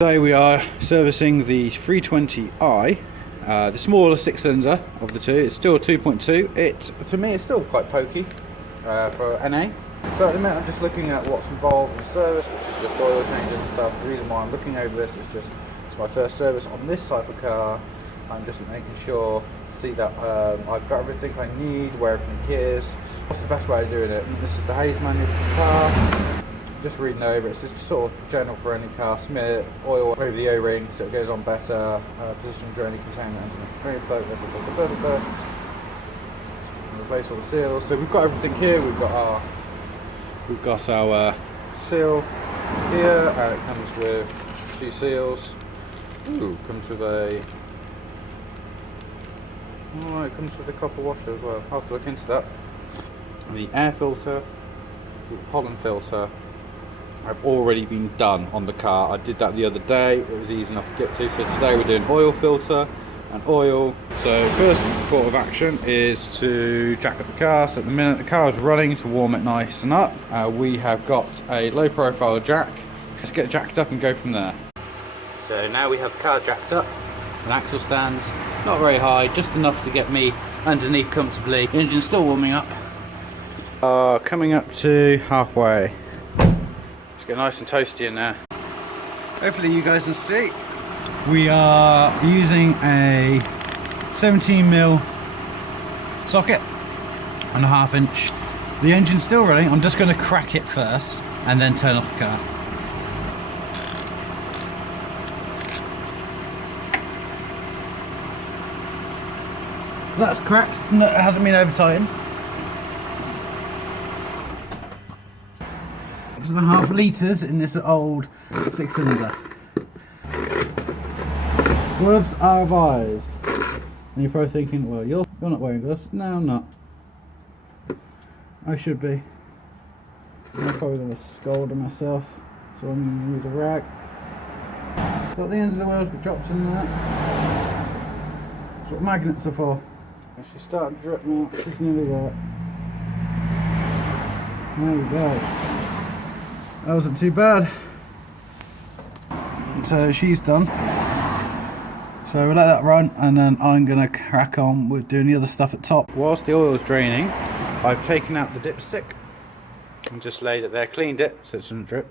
Today we are servicing the 320i, the smaller 6-cylinder of the two. It's still a 2.2. To me, it's still quite pokey for NA. So at the minute, I'm just looking at what's involved in the service, which is just oil changes and stuff. The reason why I'm looking over this is just it's my first service on this type of car. I'm just making sure, see that I've got everything I need, where everything is. What's the best way of doing it? And this is the Hayes manual for the car. Just reading over, it's just sort of general for any car. Smear oil over the O-ring so it goes on better. Position draining containment underneath the drain plug. Replace all the seals. So we've got everything here. We've got our seal here, and it comes with 2 seals. Ooh, comes with a. Oh, it comes with a copper washer as well. I'll have to look into that. The air filter, the pollen filter. I've already been done on the car. I did that the other day. It was easy enough to get to. So today we're doing oil filter and oil. So first course of action is to jack up the car. So at the minute the car is running to warm it nice and up. We have got a low profile jack. Let's get it jacked up and go from there. So now we have the car jacked up. An axle stands, not very high, just enough to get me underneath comfortably. The engine's still warming up. Coming up to halfway. Get nice and toasty in there. Hopefully you guys can see. We are using a 17mm socket and a 1/2 inch. The engine's still running. I'm just going to crack it first and then turn off the car. That's cracked. No, it hasn't been over tightened. 6.5 litres in this old 6-cylinder. Gloves are advised. And you're probably thinking, well, you're not wearing gloves. No, I'm not. I should be. I'm probably going to scold myself, so I'm going to use a rag. So at the end of the world, if it drops in there, that's what magnets are for. She's starting to drip now. She's nearly there. There we go. That wasn't too bad. So she's done. So we'll let that run and then I'm going to crack on with doing the other stuff at top. Whilst the oil is draining, I've taken out the dipstick and just laid it there, cleaned it so it doesn't drip.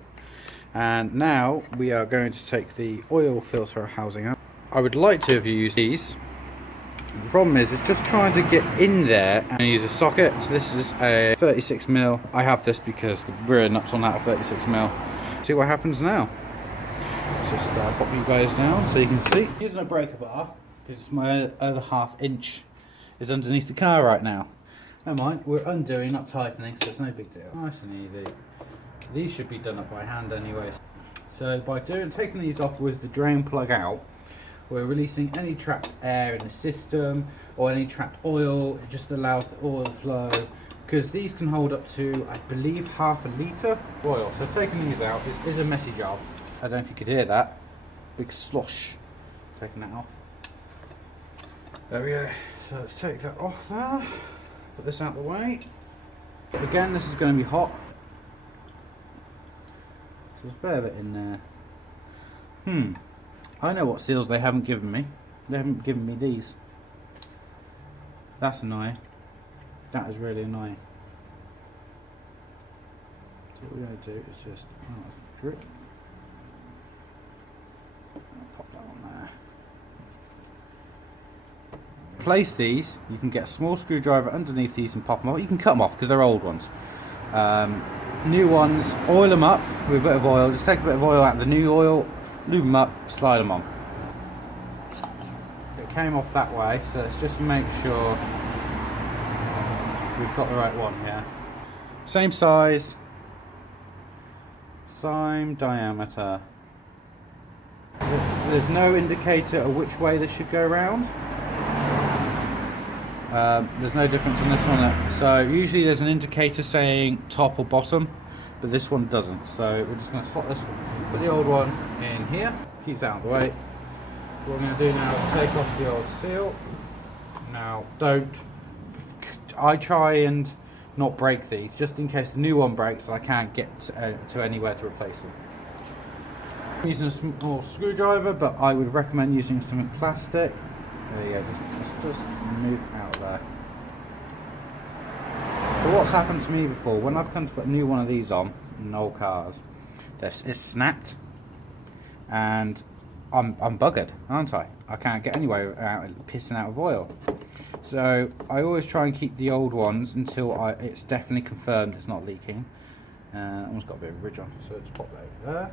And now we are going to take the oil filter housing out. I would like to have used these. The problem is, it's just trying to get in there and use a socket. So this is a 36mm. I have this because the rear nuts on that are 36mm. See what happens now. Let's just pop you guys down so you can see. Using a breaker bar because my other 1/2 inch is underneath the car right now. Never mind, we're undoing, not tightening, so it's no big deal. Nice and easy. These should be done up by hand anyway. So by taking these off with the drain plug out, we're releasing any trapped air in the system or any trapped oil. It just allows the oil flow because these can hold up to, I believe, 1/2 litre oil. So taking these out is a messy job. I don't know if you could hear that. Big slosh. Taking that off. There we go. So let's take that off there. Put this out the way. Again, this is going to be hot. There's a fair bit in there. I know what seals they haven't given me. They haven't given me these. That's annoying. That is really annoying. So what we're going to do is just drip. I'll pop that on there. Place these. You can get a small screwdriver underneath these and pop them off. You can cut them off because they're old ones. New ones, oil them up with a bit of oil. Just take a bit of oil out of the new oil. Lube them up, slide them on. It came off that way, so let's just make sure we've got the right one here. Same size, same diameter. There's no indicator of which way this should go around. There's no difference in this one. So usually there's an indicator saying top or bottom, but this one doesn't. So we're just going to slot this one, put the old one in here, keeps that out of the way. What we're going to do now is take off the old seal. Now I try and not break these, just in case the new one breaks and I can't get to anywhere to replace them. I'm using a small screwdriver, but I would recommend using something plastic. There you go, just move out there. So what's happened to me before, when I've come to put a new one of these on in old cars, it's snapped, and I'm buggered, aren't I? I can't get anywhere without pissing out of oil. So I always try and keep the old ones until it's definitely confirmed it's not leaking. Almost got a bit of a ridge on, so just pop that over there.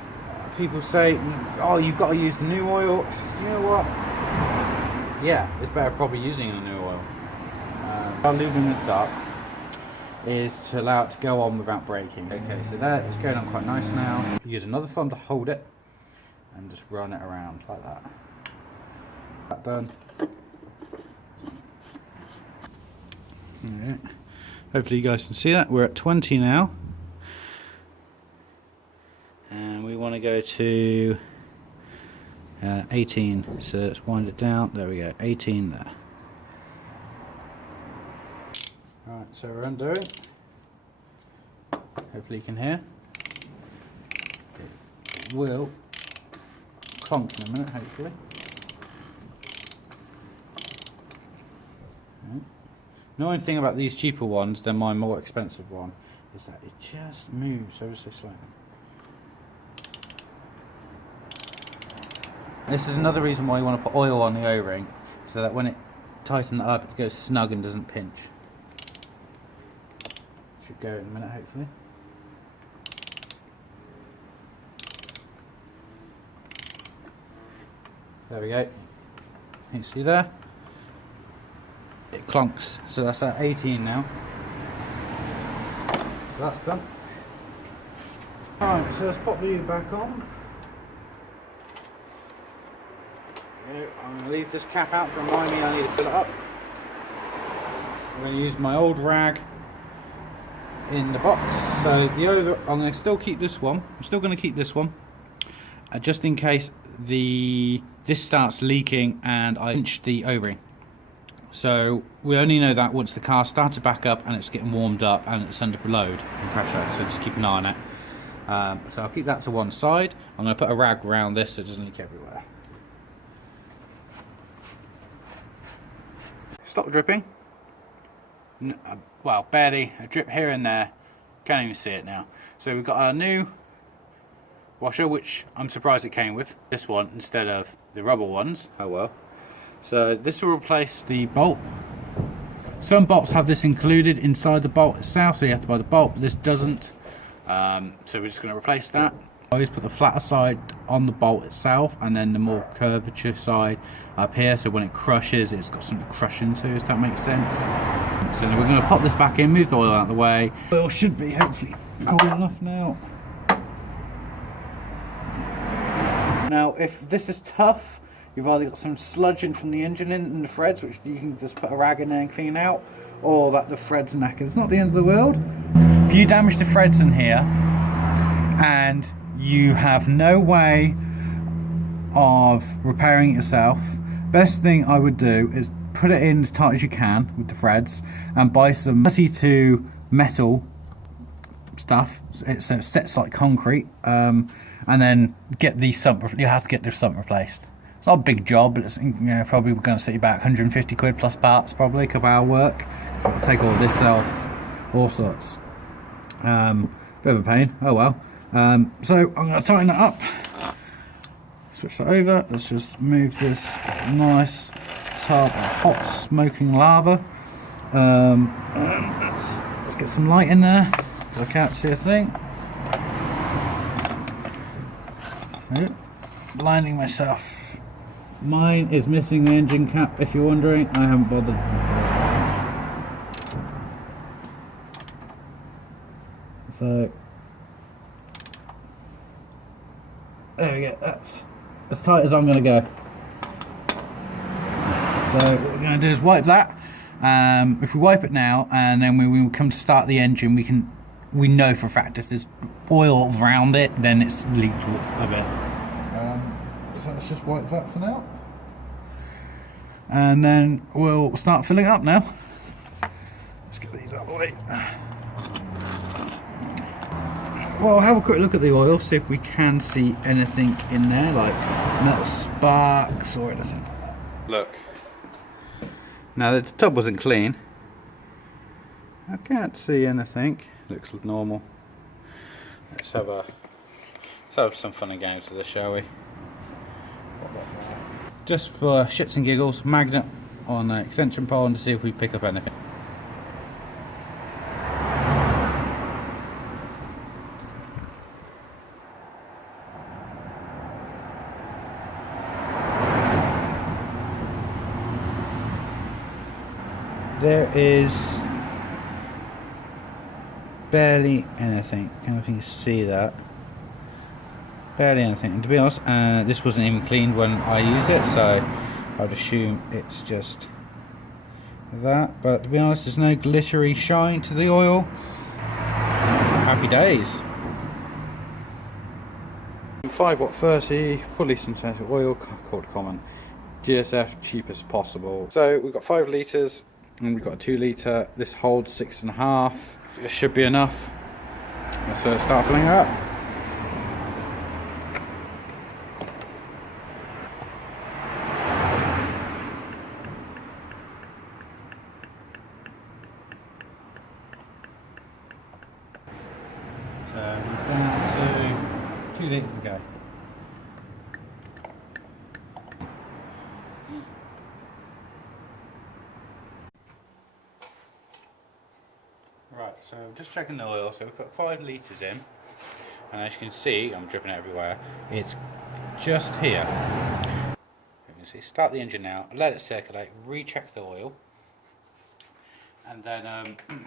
People say, oh, you've got to use the new oil. Do you know what? Yeah, it's better probably using a new oil. By lubing this up is to allow it to go on without breaking. Okay, so there, it's going on quite nice now. Use another thumb to hold it and just run it around like that. That done. Right. Hopefully you guys can see that. We're at 20 now. And we want to go to 18. So let's wind it down. There we go, 18 there. Right, so we're undoing. Hopefully you can hear. It will clonk in a minute, hopefully. Right. The only thing about these cheaper ones than my more expensive one is that it just moves ever so slightly. This is another reason why you want to put oil on the O-ring, so that when it tightens it up, it goes snug and doesn't pinch. Should go in a minute, hopefully. There we go. You can see there. It clunks. So that's at 18 now. So that's done. Alright, so let's pop the U back on. I'm going to leave this cap out to remind me I need to fill it up. I'm going to use my old rag in the box. So the other, I'm going to still keep this one. I'm still going to keep this one, just in case this starts leaking and I pinch the O-ring. So we only know that once the car started back up and it's getting warmed up and it's under load and pressure. So just keep an eye on it. So I'll keep that to one side. I'm going to put a rag around this so it doesn't leak everywhere. Stop dripping. Well, barely. A drip here and there. Can't even see it now. So we've got our new washer, which I'm surprised it came with. This one instead of the rubber ones. Oh well. So this will replace the bolt. Some bolts have this included inside the bolt itself, so you have to buy the bolt, but this doesn't. So we're just going to replace that. I always put the flatter side on the bolt itself and then the more curvature side up here, so when it crushes it's got something to crush into, if that makes sense. So then we're going to pop this back in, move the oil out of the way. Oil should be hopefully cold enough now. Now if this is tough, you've either got some sludging from the engine in the threads, which you can just put a rag in there and clean out, or that the threads knackered. It's not the end of the world. If you damage the threads in here and you have no way of repairing it yourself, best thing I would do is put it in as tight as you can with the threads and buy some 32 metal stuff, so it sets like concrete, and then get the sump. You have to get the sump replaced. It's not a big job, but it's, you know, probably going to set you back 150 quid plus parts, probably a couple hour work. So it'll take all this off, all sorts. Bit of a pain. Oh well. So I'm going to tighten it up. Switch that over. Let's just move this nice tub of hot smoking lava. Let's get some light in there. I can't see a thing. Right. Blinding myself. Mine is missing the engine cap, if you're wondering. I haven't bothered. So there we go. That's as tight as I'm going to go. So what we're going to do is wipe that. If we wipe it now, and then when we come to start the engine, we know for a fact if there's oil around it, then it's leaked a bit. So let's just wipe that for now, and then we'll start filling up now. Let's get these out of the way. Well, have a quick look at the oil, see if we can see anything in there, like metal sparks or anything like that. Look. Now the tub wasn't clean. I can't see anything. Looks normal. Let's have some fun and games with this, shall we? Just for shits and giggles, magnet on an extension pole and to see if we pick up anything. There is barely anything. I don't know if you can see that. Barely anything. And to be honest, this wasn't even cleaned when I used it, so I'd assume it's just that. But to be honest, there's no glittery shine to the oil. Happy days. 5 watt 30, fully synthetic oil, called common. GSF, cheapest possible. So we've got 5 litres. And we've got a 2 litre. This holds 6.5. It should be enough. Let's start filling it up. So we're down to 2 litres to go. Right, so just checking the oil. So we put 5 litres in, and as you can see, I'm dripping it everywhere. It's just here. You can see, start the engine now, let it circulate, recheck the oil, and then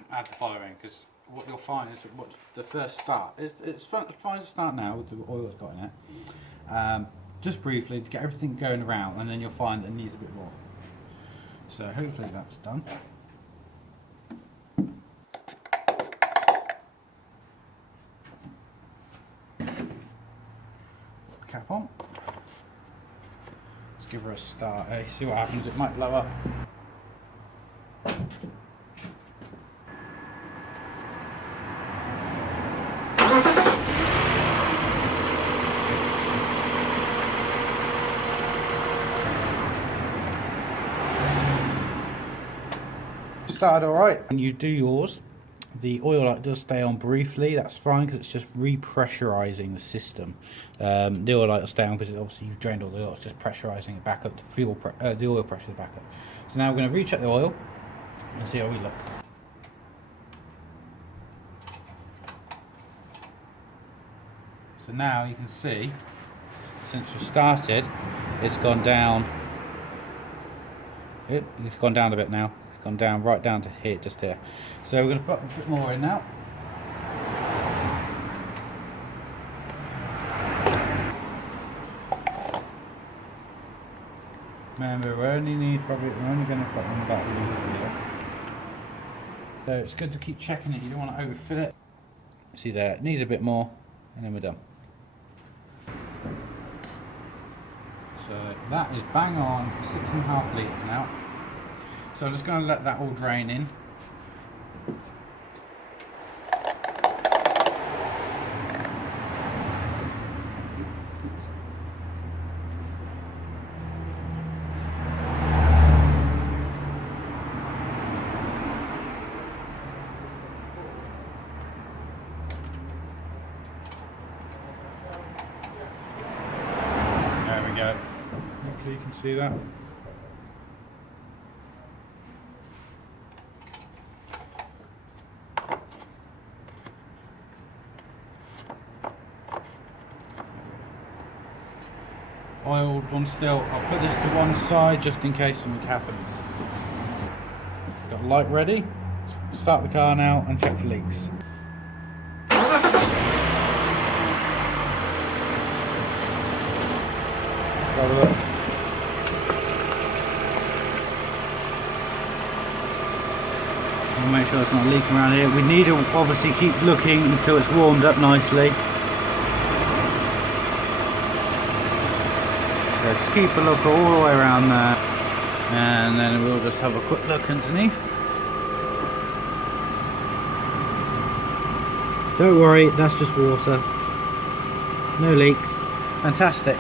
add the following. Because what you'll find is what the first start it's fine to start now with the oil it's got in it. Just briefly to get everything going around, and then you'll find that it needs a bit more. So hopefully that's done. Cap on. Let's give her a start, eh? See what happens, it might blow up. Started alright. When you do yours, the oil light does stay on briefly. That's fine because it's just repressurizing the system. The oil light will stay on because obviously you've drained all the oil. It's just pressurizing it back up. The oil pressure back up. So now we're going to recheck the oil and see how we look. So now you can see, since we started, it's gone down. It's gone down a bit now. It's gone down right down to here, just here. So we're going to put a bit more in now. Remember, we're only going to put in about a litre here. So it's good to keep checking it. You don't want to overfill it. See there, it needs a bit more, and then we're done. So that is bang on 6.5 litres now. So I'm just going to let that all drain in. There we go. Hopefully you can see that. Oiled one still. I'll put this to one side just in case something happens. Got the light ready. Start the car now and check for leaks. Let's have a look. I'll make sure it's not leaking around here. We need to obviously keep looking until it's warmed up nicely. Just keep a look all the way around there, and then we'll just have a quick look underneath. Don't worry, that's just water. No leaks. Fantastic.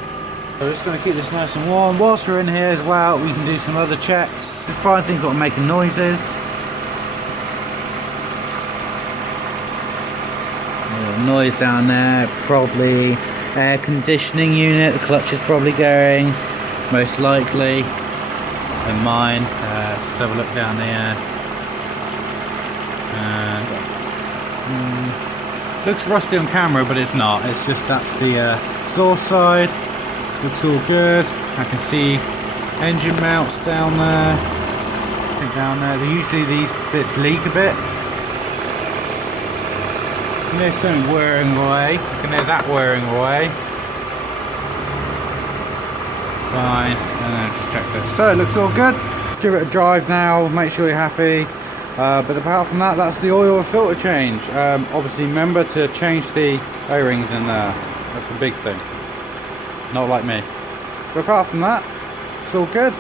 We're just going to keep this nice and warm. Whilst we're in here as well, we can do some other checks. Find things that are making noises. Noise down there, probably air conditioning unit. The clutch is probably going, most likely. And mine. Let's have a look down there. Looks rusty on camera, but it's not. It's just that's the exhaust side. Looks all good. I can see engine mounts down there. Down there. Usually these bits leak a bit. And there's something whirring away. You can hear that whirring away. Fine. And then just check this. So it looks all good. Give it a drive now. Make sure you're happy. But apart from that, that's the oil and filter change. Obviously remember to change the O-rings in there. That's the big thing. Not like me. But apart from that, it's all good.